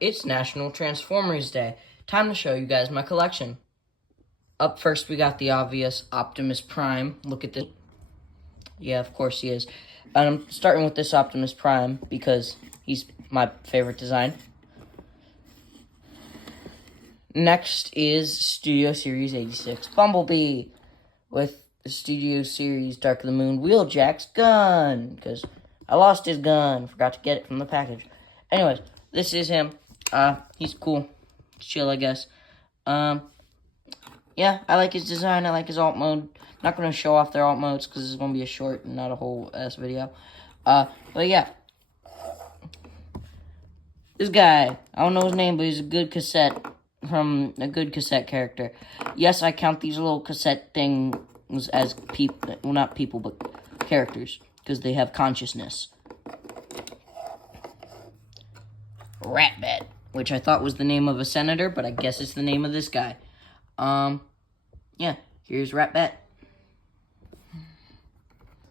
It's National Transformers Day. Time to show you guys my collection. Up first, we got the obvious Optimus Prime. Look at this. Yeah, of course he is. And I'm starting with this Optimus Prime because he's my favorite design. Next is Studio Series 86 Bumblebee with the Studio Series Dark of the Moon Wheeljack's gun, because I lost his gun. Forgot to get it from the package. Anyways, this is him. He's cool. Chill, I guess. Yeah, I like his design. I like his alt mode. Not going to show off their alt modes because this is going to be a short and not a whole ass video. But yeah. This guy, I don't know his name, but he's a good cassette from a good cassette character. Yes, I count these little cassette things as people, well, not people, but characters, because they have consciousness. Ratbat, which I thought was the name of a senator, but I guess it's the name of this guy. Yeah, here's Ratbat.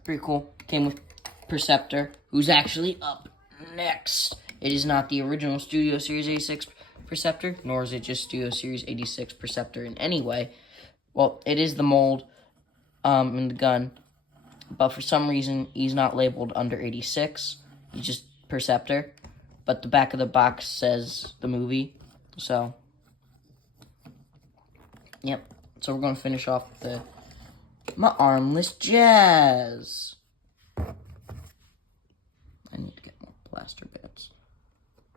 Pretty cool. Came with Perceptor, who's actually up next. It is not the original Studio Series 86 Perceptor, nor is it just Studio Series 86 Perceptor in any way. Well, it is the mold in the gun, but for some reason, he's not labeled under 86. He's just Perceptor, but the back of the box says the movie, so, yep. So we're going to finish off with my Armless Jazz. I need to get more blaster bits.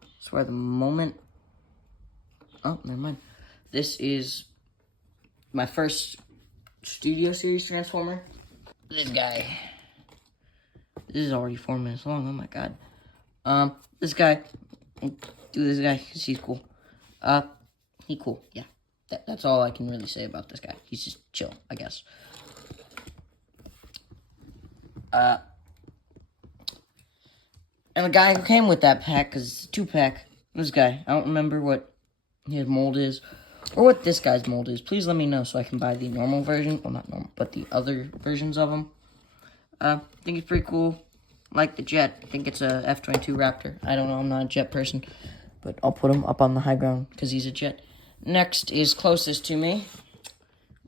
I swear the moment... Oh, never mind. This is my first Studio Series Transformer. This guy. This is already 4 minutes long. Oh my god. This guy. Do this guy because he's cool. He cool. Yeah. That's all I can really say about this guy. He's just chill, I guess. And the guy who came with that pack, because it's a 2-pack, this guy. I don't remember what his mold is, or what this guy's mold is. Please let me know so I can buy the normal version. Well, not normal, but the other versions of him. I think it's pretty cool. Like the jet. I think it's a F-22 Raptor. I don't know, I'm not a jet person. But I'll put him up on the high ground, because he's a jet. Next is closest to me,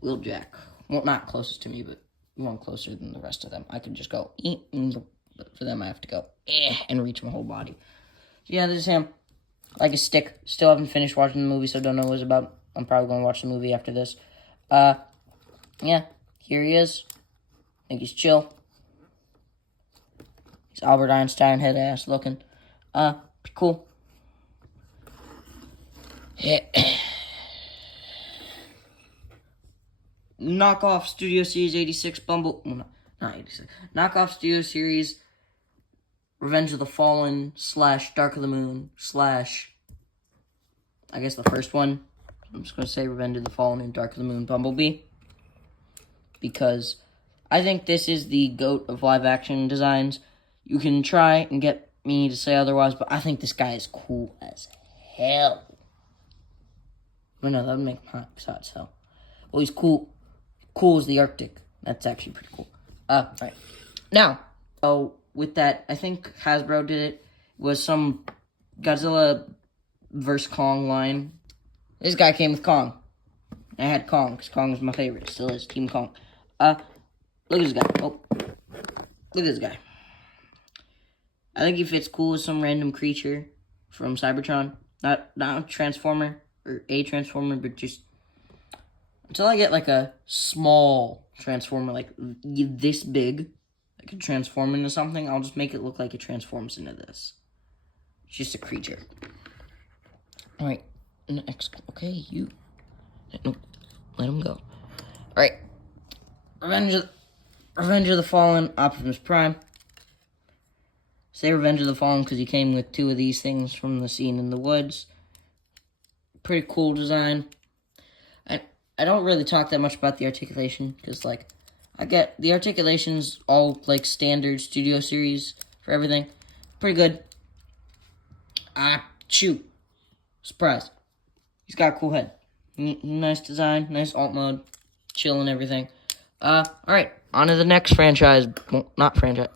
Wheeljack. Well, not closest to me, but one closer than the rest of them. I can just go, but for them I have to go, and reach my whole body. So yeah, this is him. Like a stick. Still haven't finished watching the movie, so don't know what it's about. I'm probably going to watch the movie after this. Yeah, here he is. I think he's chill. He's Albert Einstein head ass looking. Cool. Knockoff Studio Series 86 Bumble... Well, not 86. Knockoff Studio Series Revenge of the Fallen / Dark of the Moon / I guess the first one. I'm just going to say Revenge of the Fallen and Dark of the Moon Bumblebee. Because I think this is the GOAT of live-action designs. You can try and get me to say otherwise, but I think this guy is cool as hell. Well, no, that would make him hot as hell. Well, he's cool. Cool as the Arctic. That's actually pretty cool. Alright. Now, with that, I think Hasbro did it. It was some Godzilla vs. Kong line. This guy came with Kong. I had Kong, because Kong was my favorite. Still is. Team Kong. Look at this guy. Oh. Look at this guy. I think he fits cool as some random creature from Cybertron. Not a Transformer, or a Transformer, but just... Until I get, like, a small Transformer, like, this big, that could transform into something, I'll just make it look like it transforms into this. It's just a creature. Alright, next. Okay, you. No, let him go. Alright. Revenge of the Fallen, Optimus Prime. Say Revenge of the Fallen because he came with 2 of these things from the scene in the woods. Pretty cool design. I don't really talk that much about the articulation, because, like, I get the articulation's all, like, standard Studio Series for everything. Pretty good. Shoot. Surprise. He's got a cool head. Nice design, nice alt mode, chill and everything. Alright, on to the next franchise. Well, not franchise.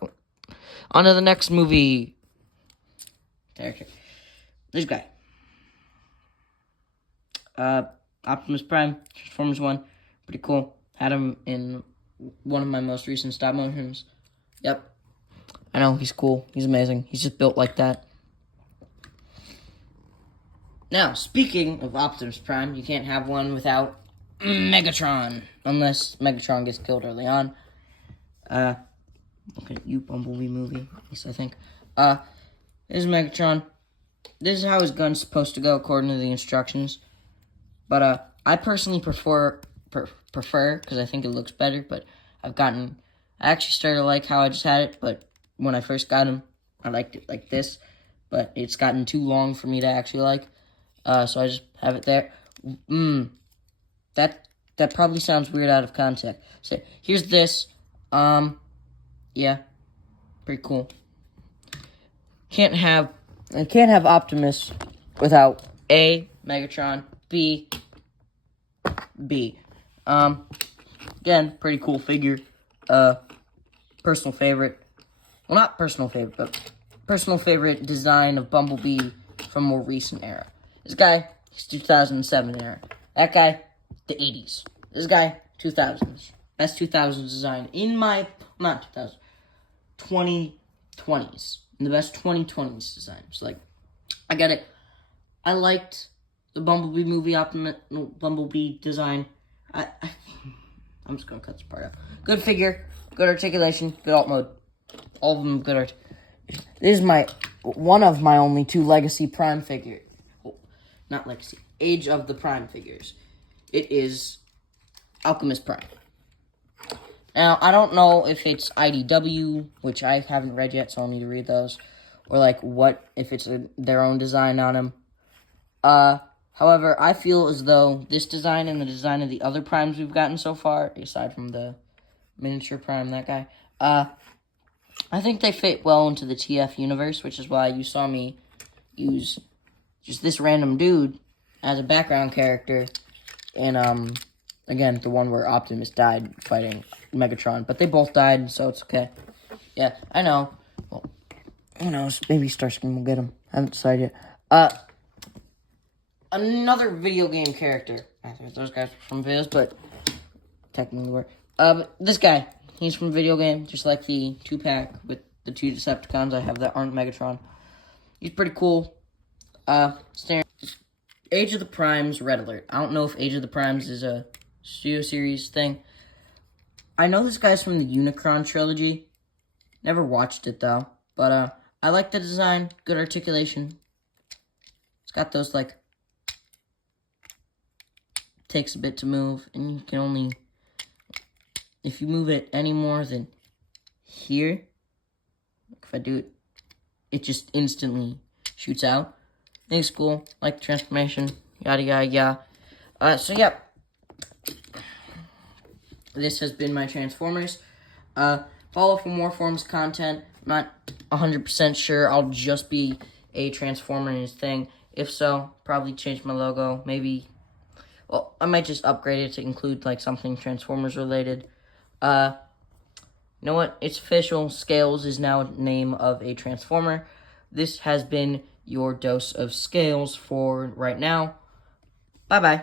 On to the next movie character. This guy. Optimus Prime, Transformers 1, pretty cool. Had him in one of my most recent stop motions. Yep. I know, he's cool. He's amazing. He's just built like that. Now, speaking of Optimus Prime, you can't have one without Megatron. Unless Megatron gets killed early on. Look at you, Bumblebee movie. At least I think. This is Megatron. This is how his gun's supposed to go according to the instructions. But, I personally prefer, because I think it looks better, but I actually started to like how I just had it, but when I first got him, I liked it like this, but it's gotten too long for me to actually like, so I just have it there. That probably sounds weird out of context. So, here's this, yeah, pretty cool. Can't have Optimus without A, Megatron, B. Again, pretty cool figure. Personal favorite. Well, not personal favorite, but personal favorite design of Bumblebee from more recent era. This guy, he's 2007 era. That guy, the 80s. This guy, 2000s. Best 2000s design in my, not 2000s, 2020s. In the best 2020s designs. Like, I get it. I liked the Bumblebee movie, Bumblebee design. I'm just gonna cut this part out. Good figure, good articulation, good alt mode. All of them good art. This is one of my only 2 Legacy Prime figures. Oh, not Legacy. Age of the Prime figures. It is Alchemist Prime. Now, I don't know if it's IDW, which I haven't read yet, so I'll need to read those. Or, like, if it's their own design on him. However, I feel as though this design and the design of the other Primes we've gotten so far, aside from the miniature Prime, that guy, I think they fit well into the TF universe, which is why you saw me use just this random dude as a background character in, again, the one where Optimus died fighting Megatron. But they both died, so it's okay. Yeah, I know. Well, who knows? Maybe Starscream will get him. I haven't decided yet. Another video game character. I think those guys were from videos, but technically were. But this guy, he's from a video game, just like the 2-pack with the 2 Decepticons I have that aren't Megatron. He's pretty cool. Age of the Primes, Red Alert. I don't know if Age of the Primes is a Studio Series thing. I know this guy's from the Unicron trilogy. Never watched it, though. But, I like the design. Good articulation. It's got those, like, takes a bit to move, and you can only, if you move it any more than here, if I do it, it just instantly shoots out. I think it's cool, like the transformation, yada yada yada. So yeah, this has been my Transformers. Follow for more Forms content. I'm not 100% sure I'll just be a Transformers thing. If so, probably change my logo, maybe. Well, I might just upgrade it to include, like, something Transformers related. You know what? It's official. Scales is now the name of a Transformer. This has been your dose of Scales for right now. Bye-bye.